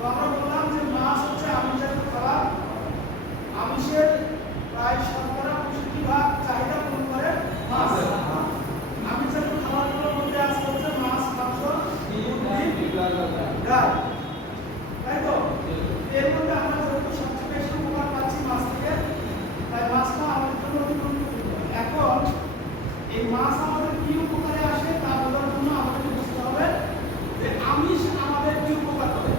আমরা বললাম যে মাছ হচ্ছে আমিষের খাবার আমিষের প্রায় শতকরা পঁয়ষট্টি ভাগ চাহিদা পূরণ করে মাছ। আমিষের খাবারগুলোর মধ্যে আছে হচ্ছে মাছ, মাংস, ডাল। তাই তো? এর মধ্যে আমরা যেহেতু বেশি উপকার পাচ্ছি মাছ থেকে, তাই মাছটা আমাদের জন্য এখন এই মাছ আমাদের কি উপকারে আসে তা বোঝার জন্য আমাদের বুঝতে হবে যে আমিষ আমাদের কি উপকার করে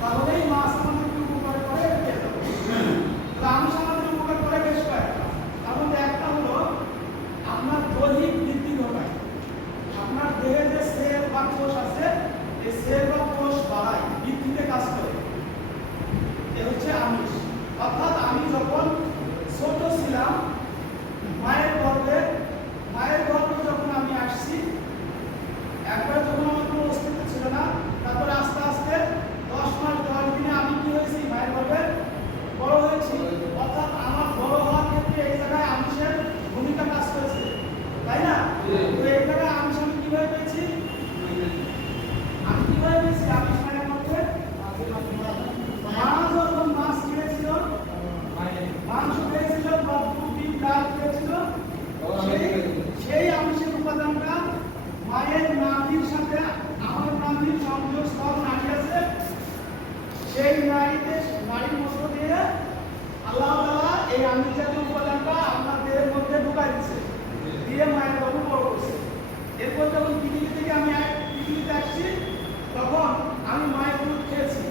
তাহলেই মাছ আমাদের কি উপকার করে এটা পেয়ে যাব তাহলে আমিষ আমাদের উপকার করে বেশ কয়েকটা তার মধ্যে একটা হলো আপনার দৈহিক বৃদ্ধি ঘটায় আপনার দেহে যে সেল বা কোষ আছে এই সেল বা কোষ বাড়ায় বৃদ্ধিতে কাজ করে। এ হচ্ছে আমিষ। অর্থাৎ আমি যখন ছোট ছিলাম, মায়ের গর্ভে যখন আমি আসছি একবার যখন আমার কোনো অস্তিত্ব ছিল না তারপরে আস্তে আস্তে দশ মাস দশ দিনে আমি কি হয়েছি মায়ের গর্ভে বড় হয়েছি অর্থাৎ আমার বড় হওয়ার ক্ষেত্রে এই জায়গায় আমিষের ভূমিকা কাজ করেছে তাই না তো এই জায়গায় আমিষ আমি কীভাবে পেয়েছি আমি কীভাবে পেয়েছি আমিষ মায়ের মধ্যে মা যখন মাছ খেয়েছিল মাংস খেয়েছিল বা ডিম ডাল খেয়েছিল সেই- সেই আমিষের উপাদানটা মায়ের নাভির সাথে আমার নাভির সংযোগ স্থল নাড়ি আছে সেই নাড়িতে নাড়ির মধ্য দিয়ে আল্লাহ তাআলা এই আমিষ জাতীয় উপাদানটা আপনার দেহের মধ্যে ঢুকাই দিচ্ছে। দিয়ে মায়ের গর্ভ বড় করছে। এরপর যখন পৃথিবী থেকে আমি পৃথিবীতে আসছি তখন আমি মায়ের দুধ খেয়েছি।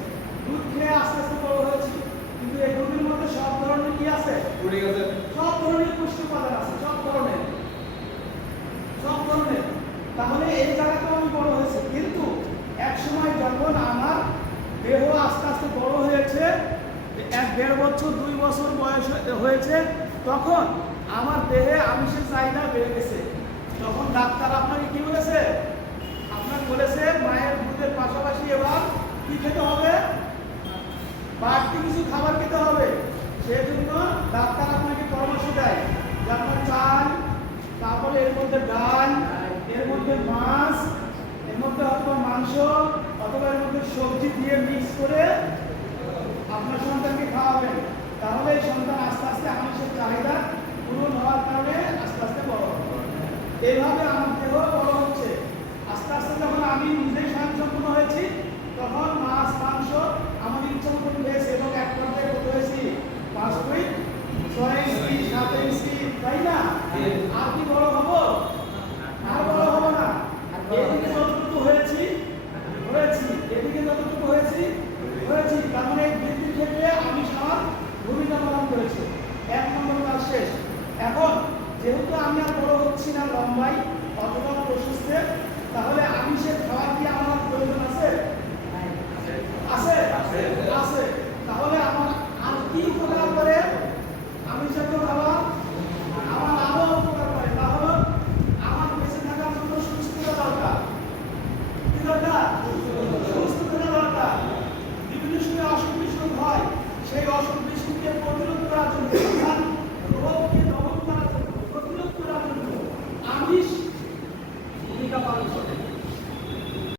দুধ খেয়ে আস্তে আস্তে বড় হয়েছি। কিন্তু এই দুধের মধ্যে সব ধরনের কি আছে? সব ধরনের পুষ্টি উপাদান আছে সব ধরনের। সব ধরনের। তাহলে এই জায়গাতেও আমি বড় হয়েছে। কিন্তু এক সময় যখন আমার দেহ আস্তে আস্তে বড় হয়েছে এক দেড় বছর, দুই বছর বয়স হয়েছে, তখন আমার দেহে আমিষের চাহিদা বেড়ে গেছে। তখন ডাক্তার আপনাকে কি বলেছে? আপনাকে বলেছে, মায়ের দুধের পাশাপাশি এবার কি খেতে হবে? বাড়তি কিছু খাবার খেতে হবে। সেজন্য ডাক্তার আপনাকে পরামর্শ দেয় যে আপনার চাল, তারপরে এর মধ্যে ডাল, এর মধ্যে মাছ, এর মধ্যে হয়তো মাংস অথবা মধ্যে সবজি দিয়ে মিক্স করে আপনার সন্তানকে খাওয়াবেন। তাহলে এই সন্তান আস্তে আস্তে আমিষের চাহিদা পূরণ হওয়ার কারণে আস্তে আস্তে বড় হবে। এইভাবে আমার দেহ বড় হচ্ছে। আস্তে আস্তে যখন আমি নিজেই স্বয়ংসম্পূর্ণ হয়েছি, তখন মাছ মাংস আমাদের ইচ্ছা মতন হয়েছে এবং এক পর্যায়ে কত হয়েছি পাঁচ ফিট ছয় ইঞ্চি সাত ইঞ্চি তাই না আর কি বড় হব আর বড় হব না এদিকে যতটুকু হয়েছি হয়েছি এদিকে যতটুকু হয়েছি হয়েছি তার মানে এই বৃদ্ধির ক্ষেত্রে আমি আমার ভূমিকা পালন করেছি এক নম্বর কাজ শেষ এখন যেহেতু আমি আর বড় হচ্ছি না, লম্বাই অথবা প্রশস্তে তাহলে আমি সে খাবার কি আমার প্রয়োজন আছে?